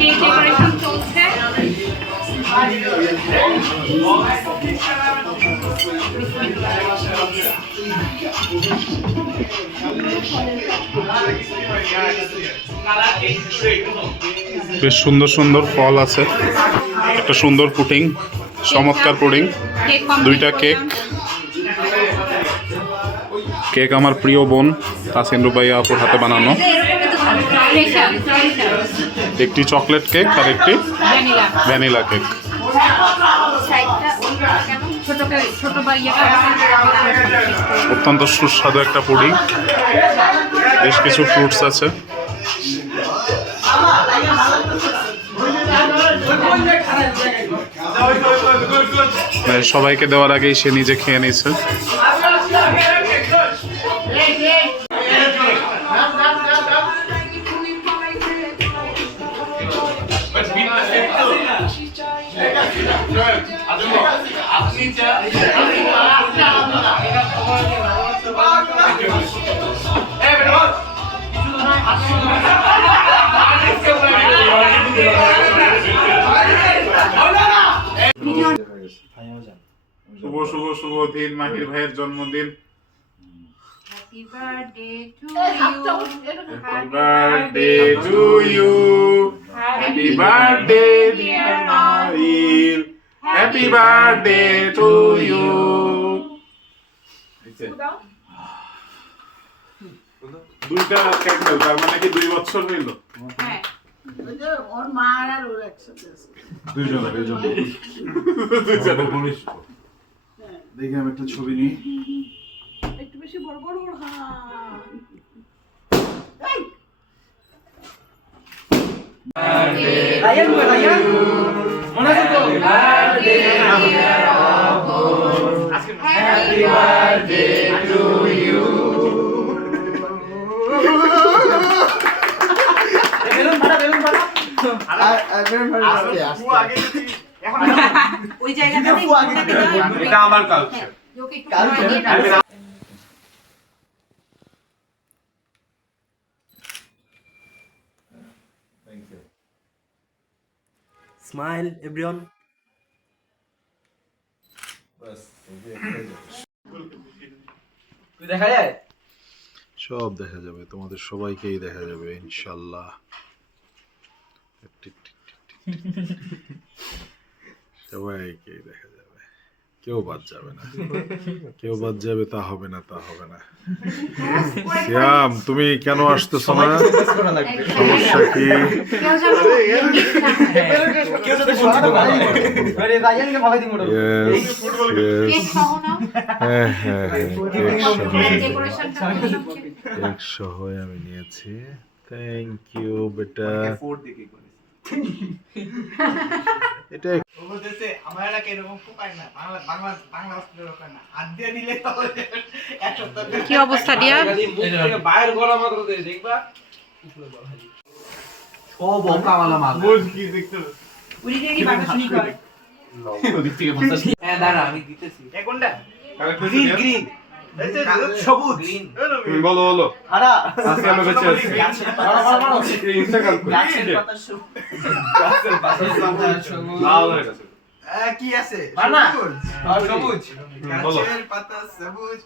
Decoration চলছে। বেশ সুন্দর সুন্দর ফল আছে, একটা সুন্দর পুডিং, চমৎকার পুডিং, দুইটা কেক। কেক আমার প্রিয় বোন তাসিন রুবাইয়া আপুর হাতে বানানো, একটি চকলেট কেক আর একটি ভ্যানিলা কেক। অত্যন্ত সুস্বাদু একটা পুডিং, বেশ কিছু ফ্রুটস আছে। সবাইকে দেওয়ার আগেই সে নিজে খেয়ে নিয়েছে। শুভ শুভ শুভ দিন, মাহির ভাইয়ের জন্মদিন। Happy birthday to you. Happy birthday dear Mahir. Happy birthday to you. দুইটা কেক দাও, তার মানে কি 2 বছর হইল? হ্যাঁ, ওর মা আর ওর একসাথে দুইজনের। দেখি আমি একটা ছবি নিই। একটু বেশি বড় বড় ওর ওই জায়গাটাতে এটা আমার কালচার। Smile, everyone. দেখা যায়? সব দেখা যাবে, তোমাদের সবাইকেই দেখা যাবে ইনশাআল্লাহ। সবাইকেই দেখা যাবে, কেউ বাদ যাবে না। কেউ বাদ যাবে তা হবে না, তা হবে না। সিয়াম, তুমি কেন আসতেছ না? সমস্যা কি? কেক সহ আমি নিয়েছি। থ্যাংক ইউ বেটা। এটা আমার এলাকা এরকম পোকায় না, বাংলা হাত দিয়ে দিলে এক সপ্তাহ কি অবস্থা দিয়া? বাইর গলা মাত্র দেখবা সব বোকাওয়ালা মাল। বুঝ কি দেখতে উনি কি বাবা শুনি করে ওদিক থেকে ভাষা। হ্যাঁ দাঁড়া আমি দিতেছি। এই কোনটা? গ্রিন গ্রিন সবুজ গ্রিন। তুমি বলো বলো। আরে আজকে আমরা বেঁচে আছি। ইনস্টাগ্রাম করি। গাছের পাতা সবুজ। গাছের পাতা সবুজ। লাল হয়ে গেছে। কি আছে? সবুজ। সবুজ। গাছের পাতা সবুজ।